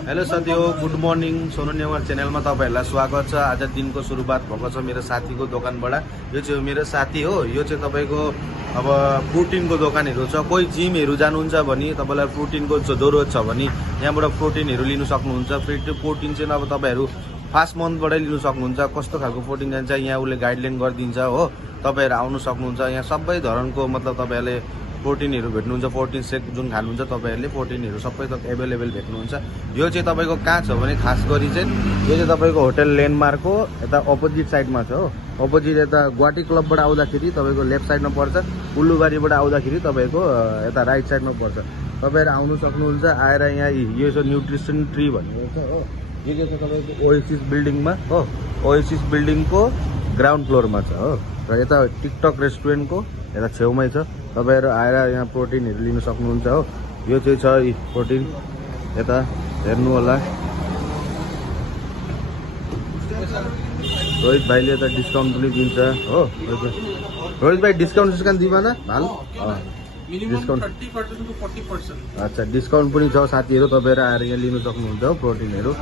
Hello साथीहरु, good morning. Sonu Newar च्यानलमा तपाईहरुलाई स्वागत छ। आज दिनको सुरुवात भएको छ मेरो साथीको दोकानबाट। यो चाहिँ मेरो साथी हो। यो चाहिँ तपाईको अब प्रोटिनको दोकानहरु छ। कोही जिमहरु जानुहुन्छ भने तपाईलाई प्रोटिनको जरुरत छ भने यहाँबाट प्रोटिनहरु लिन सक्नुहुन्छ। प्रोटिन चाहिँ अब तपाईहरु फर्स्ट मन्थबाटै लिन सक्नुहुन्छ। कस्तो खालको प्रोटिन जान्छ यहाँ उले गाइडलाइन गरिदिन्छ हो। तपाईहरु आउन सक्नुहुन्छ। यहाँ सबै धरनको मतलब तपाईहरुले प्रोटिनहरु भेट्नुहुन्छ। प्रोटिन सेक जुन खानुहुन्छ तपाईहरुले प्रोटिनहरु सबै त अवेलेबल भेट्नुहुन्छ। यो चाहिँ तपाईको कहाँ छ भने खास गरी चाहिँ यो चाहिँ तपाईको होटल ल्यान्डमार्कको यता अपोजिट साइडमा छ हो। अपोजिट यता गुवाहाटी क्लबबाट आउँदाखेरि तपाईको लेफ्ट साइडमा पर्छ। उल्लुबारीबाट आउँदाखेरि तपाईको यता राइट साइडमा पर्छ। तपाईहरु आउन सक्नुहुन्छ। आएर यहाँ यो छ न्युट्रिसन ट्री भनेको छ हो। यो चाहिँ तपाईको ओएसिस बिल्डिङमा हो। ओएसिस बिल्डिङको ग्राउन्ड फ्लोरमा छ हो। र यता टिकटक रेस्टुरेन्टको यता छेउमै छ। तपाईहरु आएर यहाँ प्रोटिनहरु लिन सक्नुहुन्छ हो। यो चाहिँ छ प्रोटिन यता हेर्नु होला। रोहित भाइले यता डिस्काउन्ट पनि दिन्छ हो। रोहित भाइ डिस्काउन्ट दिँदैन हाल डिस्काउन्ट 30% to 40%। अच्छा डिस्काउन्ट पनि छ साथीहरु। तपाईहरु आएर यहाँ लिन सक्नुहुन्छ हो प्रोटिनहरु।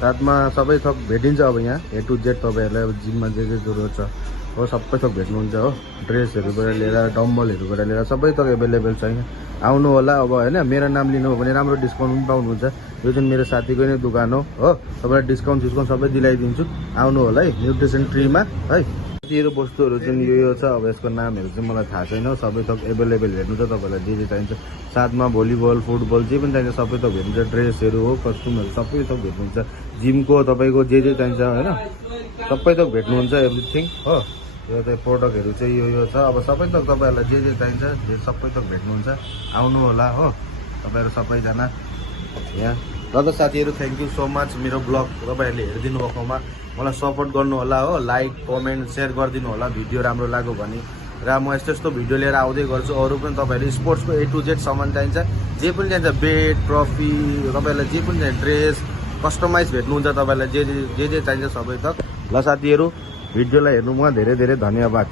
साथमा सबै थोक भेटिन्छ। अब यहाँ ए टु जेड तपाईहरुलाई अब जिममा जे जरुरत छ हो सबै थोक भेट्नुहुन्छ हो। ड्रेसहरुबाट लिएर डम्बलहरुबाट लिएर सबै थोक अवेलेबल छ यहाँ। आउनु होला अब हैन। मेरो नाम लिनुभयो भने राम्रो डिस्काउन्ट पनि पाउनुहुन्छ। यो चाहिँ मेरो साथीको नै दोकान हो तपाईलाई डिस्काउन्ट सबै दिलाइदिन्छु। आउनु होला है न्युट्रिसन ट्रीमा है। साथीहरु वस्तुहरु चाहिँ यो छ। अब यसको नामहरु चाहिँ मलाई थाहा छैन। सबै थोक अवेलेबल हेर्नु छ तपाईलाई जे चाहिन्छ। साथमा भलिबल फुटबल जे पनि चाहिन्छ सबै थोक भेट्नुहुन्छ। ड्रेसहरु हो कस्ट्युमहरु सबै थोक भेट्नुहुन्छ। जिमको तपाईको जे चाहिन्छ हैन सबै थोक भेट्नुहुन्छ एभ्रिथिङ हो। यो चाहिँ प्रोडक्टहरु चाहिँ यो छ। अब सबै थोक तपाईहरुलाई जे चाहिन्छ त्यो सबै थोक भेट्नुहुन्छ। आउनु होला हो तपाईहरु सबैजना यहाँ। र त साथीहरु थ्यांक यू सो मच मेरो ब्लग तपाईहरुले हेरिदिनु भएकोमा। मलाई सपोर्ट गर्नु होला हो। लाइक कमेन्ट सेयर गरिदिनु होला भिडियो राम्रो लाग्यो भने। र म यस्तो भिडियो लिएर आउँदै गर्छु। अरू पनि तपाईहरुले स्पोर्ट्सको ए टु जेड सामान चाहिन्छ जे पनि चाहिन्छ बेट ट्रफी तपाईहरुलाई जे पनि चाहिन्छ ड्रेस कस्टमाइज भेट्नुहुन्छ। तपाईहरुलाई जे चाहिन्छ सबै थोक। ल साथीहरु भिडियोलाई हेर्नुमा धेरै धेरै धन्यवाद।